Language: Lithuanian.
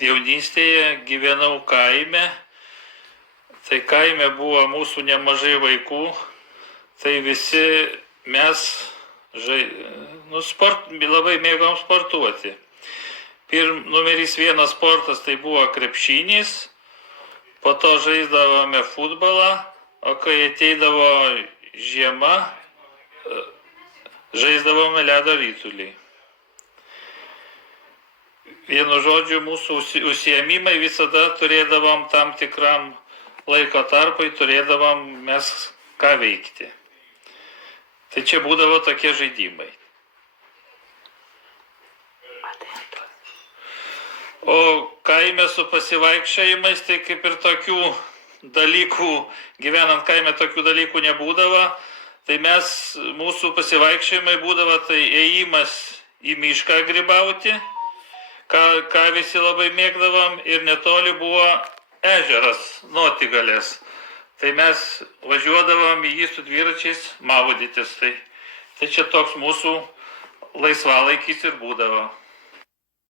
jaunystėje gyvenau kaime. Tai kaime buvo mūsų nemažai vaikų. Tai visi mes labai mėgom sportuoti. Numeris 1 sportas tai buvo krepšinis, po to žaisdavome futbolą, o kai ateidavo žiema, žaisdavome ledo ritulį. Vienu žodžiu, mūsų užsiėmimai visada turėdavom tam tikram laiko tarpui, turėdavom mes ką veikti. Tai čia būdavo tokie žaidimai. O kaime su pasivaikščiojimais, tai kaip ir tokių dalykų, gyvenant kaime tokių dalykų nebūdavo, tai mūsų pasivaikščiojimai būdavo tai ėjimas į mišką grybauti, ką visi labai mėgdavom, ir netoli buvo ežeras Nuotigalės. Tai mes važiuodavom į jį su dviračiais maudytis. Tai čia toks mūsų laisvalaikis ir būdavo.